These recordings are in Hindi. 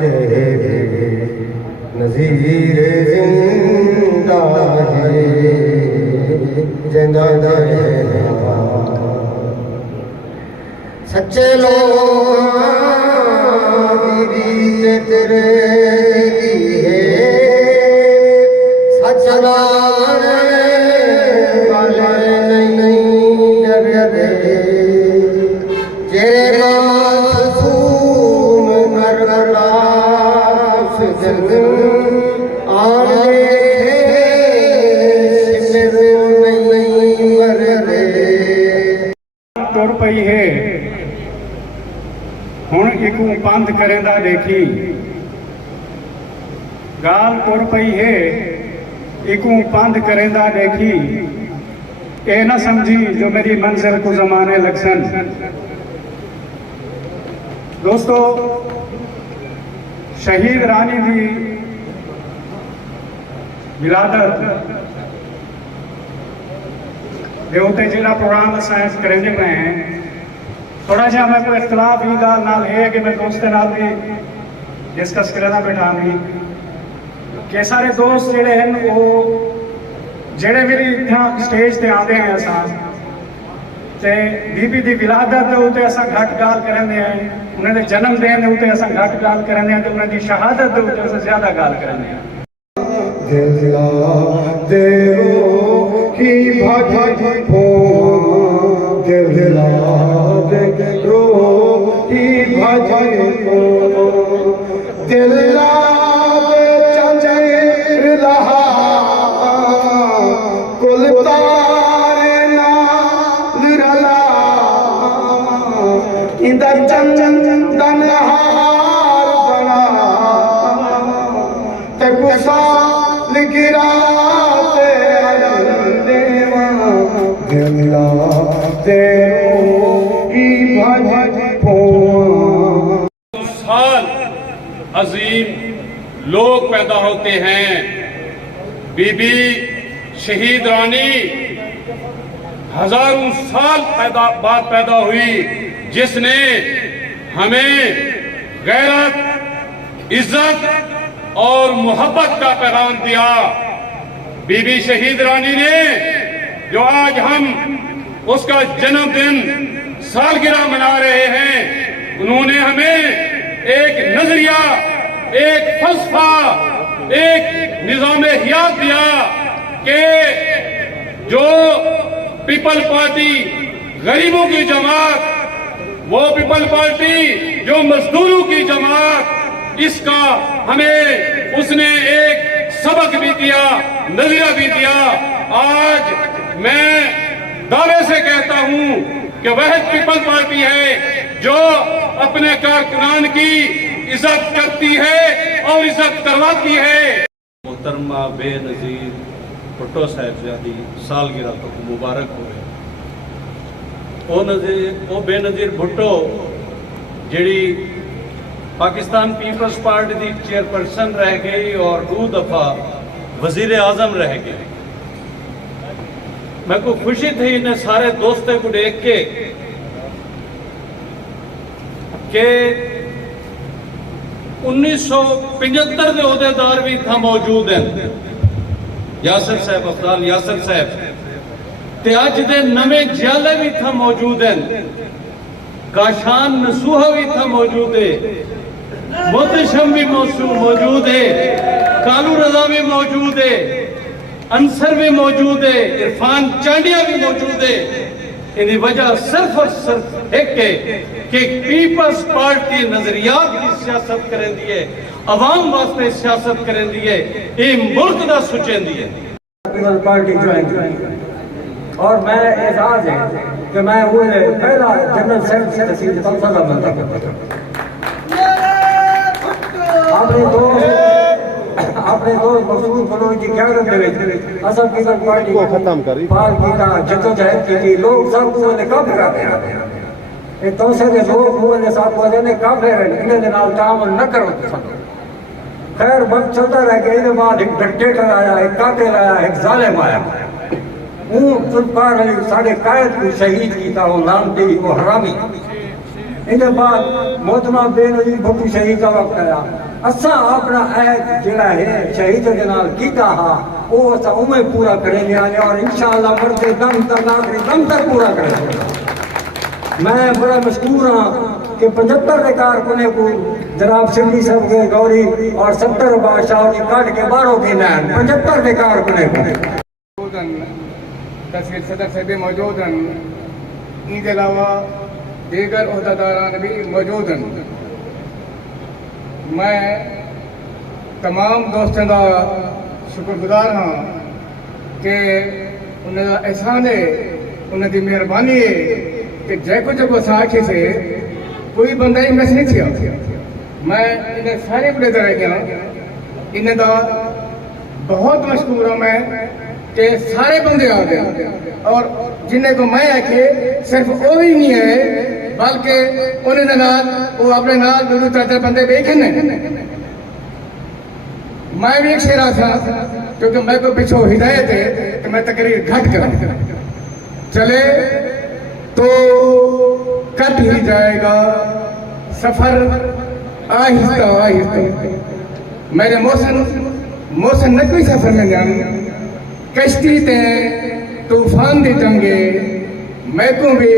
के नज़ीर जिंदा है जिंदा है सच्चे लोग बीबी तेरे की है सच वाले नहीं डरते जेरे मासूम मरलाफ दिल आने नहीं मरते तुर पई है हुण इकू पंध करेंदा देखी गाल तुर पई है इकू पंध करेंदा देखी ए न समझी जो मेरी मंजिल को जमाने लक्षण। दोस्तों शहीद रानी की विलादत दे उत्ते जिहड़ा प्रोग्राम असां करेंदे पए हैं थोड़ा जहा मैं कोई इख्तलाफ ही गाल नाल है कि मैं दोस्तें नाल भी डिस्कस करना बैठा भी कि सारे दोस्त जेड़े हैं वो जेड़े भी इतना स्टेज ते आते हैं असां ते बीबी दी विलादत दे उत्ते असां घट गाल करंदे हैं उन्हां दे जन्मदिन दे उत्ते असां घट गाल करंदे हैं ते उन्हां दी शहादत दे उत्ते असां ज्यादा गाल करंदे हैं। दिला देरो की भाजी हो दिला देरो की भाजी हो दिला चंचल रहा कुल तारे नाल रला इंदा चंदन हार बना ते कुसा गिरा देवा दिला तेरो की भाजी हो साल अजीम लोग पैदा होते हैं। बीबी शहीद रानी हजारों साल बाद पैदा हुई जिसने हमें गैरत इज्जत और मोहब्बत का पैगाम दिया। बीबी शहीद रानी ने जो आज हम उसका जन्मदिन सालगिरह मना रहे हैं उन्होंने हमें एक नजरिया एक फलसफा एक निजाम हयात दिया कि जो पीपल पार्टी गरीबों की जमात वो पीपल पार्टी जो मजदूरों की जमात इसका हमें उसने एक सबक भी दिया नजरिया भी दिया। आज मैं दावे से कहता हूं कि वह पीपल पार्टी है जो अपने कारकुनान की इज्जत करती है और इज्जत करवाती है। मोहतरमा बेनजीर भुट्टो साहिबजादी सालगिरह तो मुबारक हो ओ बेनजीर भुट्टो जिहड़ी पाकिस्तान पीपल्स पार्टी की चेयरपर्सन रह गई और 2 दफा वजीर आजम रह गई। मैं को खुशी थी इन्हें सारे दोस्तों को देख के 1975 के अहदेदार भी इतना मौजूद हैं यासर साहब अफजाल यासर साहब ते अज दे नवे जियाले भी इतना मौजूद हैं काशान नसूहा भी इतना मौजूद है मोहतशम भी मौजूद है कालू रजा भी मौजूद है अंसर भी मौजूद है इरफान चांडिया भी मौजूद है। इनकी वजह सिर्फ और सिर्फ एक है कि पीपल्स पार्टी नजरियात की सियासत करेंदी है अवाम वास्ते सियासत करेंदी है ये मुल्क का सोचेंदी है। पीपल्स पार्टी ज्वाइन और मैं एजाज है कि मैं वो पहला जनरल सेक्रेटरी तलसा का बनता अपने दोस्त मसूद बलोच की क्यादत असम पीपल्स पार्टी को खत्म करी पार की जद्दोजहद की थी। लोग सब ने काफिर आते हैं तो से लोग ने साथ ने काफिर इन्हें नाल तामल न करो। खैर वक्त चलता रह गया इन्हें बाद एक डिक्टेटर आया एक कातिल आया एक जालिम आया जुल्फकार अली साढ़े कायद को शहीद किया वो लानती वो हरामी इन बाद मोहतरमा बेनजीर भुट्टो शहीद का वक्त आया असा अपना ऐद जिहड़ा है शहीद के नाल कीता हा वो असा उमें पूरा करेंगे और इंशाअल्लाह मरते दम तक आखिरी दम तक पूरा करेंगे। मैं बड़ा मशहूर हाँ कि 75 के कारकुने को जनाब सिंधी साहब के गौरी और 70 बादशाह की काट के बारों की नैन 75 के कारकुने को तस्वीर सदर साहब मौजूद हैं। इनके अलावा दीगर अहदेदारान भी मौजूद हैं। मैं तमाम दोस्तों का शुक्रगुजार हाँ कि उनका एहसान है, उनकी मेहरबानी है कि जैको जब आखी से कोई बंदा ही मिस नहीं किया। मैं इन्हें सारे बड़े तरह गया इन्हें का बहुत मशहूर हूँ मैं कि सारे बंदे आ गए और जिन्हें को मैं आखे सिर्फ वो भी नहीं है बल्कि उन्हें नाल वो अपने नाल दो चार बंदे देखे ने। मैं भी एक शेरा था क्योंकि मैं को पीछे हिदायत है कि मैं तकरीर घट कर चले तो कट ही जाएगा सफर आहिस्ता आहिस्ता। मेरे मौसम न कोई सफर में जान कश्ती ते तूफान दी जंगे मैं को भी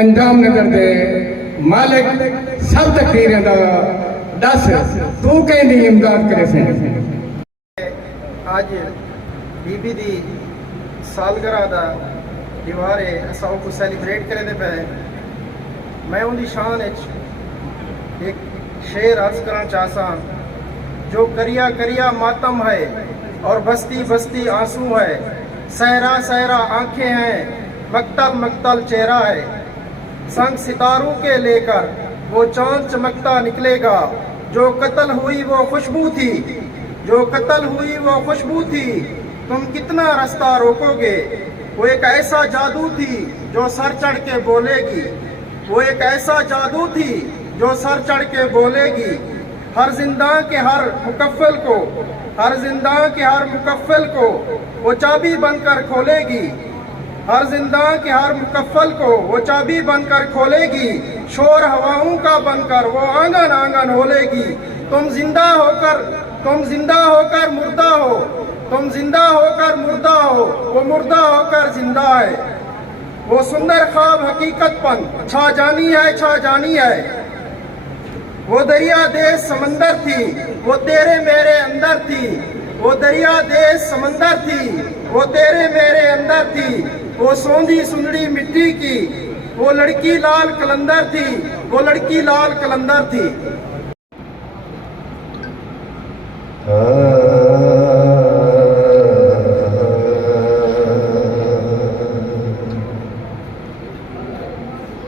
अंजाम न कर दे मालिक सब तकदीरें दा दस तू कहनी इमदाद करे से। आज बीबी दी सालगिरह दा त्योहार है असां को सेलिब्रेट करे दे पे मैं उनकी शान एक शेर अर्ज करना चाहता जो करिया करिया मातम है और बस्ती बस्ती आंसू है सहरा सहरा आंखें हैं मक्तल मक्तल चेहरा है संग सितारों के लेकर वो चांद चमकता निकलेगा जो कत्ल हुई वो खुशबू थी जो कत्ल हुई वो खुशबू थी तुम कितना रास्ता रोकोगे वो एक ऐसा जादू थी जो सर चढ़ के बोलेगी वो एक ऐसा जादू थी जो सर चढ़ के बोलेगी हर जिंदा के हर मुकफ्फल को हर जिंदा के हर मुकफ्फल को वो चाबी बनकर खोलेगी हर जिंदा के हर मुकफ्फल को वो चाबी बनकर खोलेगी शोर हवाओं का बनकर वो आंगन आंगन होलेगी तुम जिंदा होकर मुर्दा हो तुम जिंदा होकर मुर्दा हो वो मुर्दा होकर जिंदा है वो सुंदर ख्वाब हकीकतपन छा जानी है वो दरिया देश समंदर थी वो तेरे मेरे अंदर थी वो दरिया देश समंदर थी वो तेरे मेरे अंदर थी वो सौंधी सुंदड़ी मिट्टी की वो लड़की लाल कलंदर थी वो लड़की लाल कलंदर थी।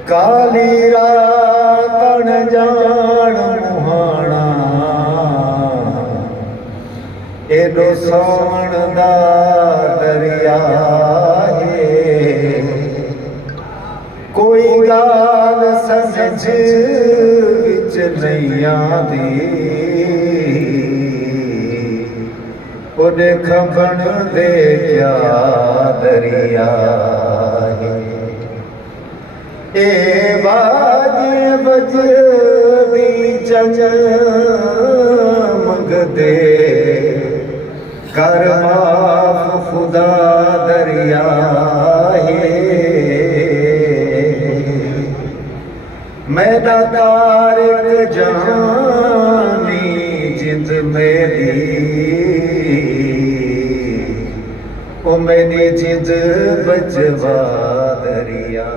काली रात न जान मुहाना एडो सोण दा दरिया कोई गाल समझ विच नहीं आंदी उडे खबण दे क्या दरिया ए बाजे बजदी मंगदे कर माफ खुदा दरिया मैं तारिक जानी जिंद मेरी ओ मेरी जिंद बजवा दरिया।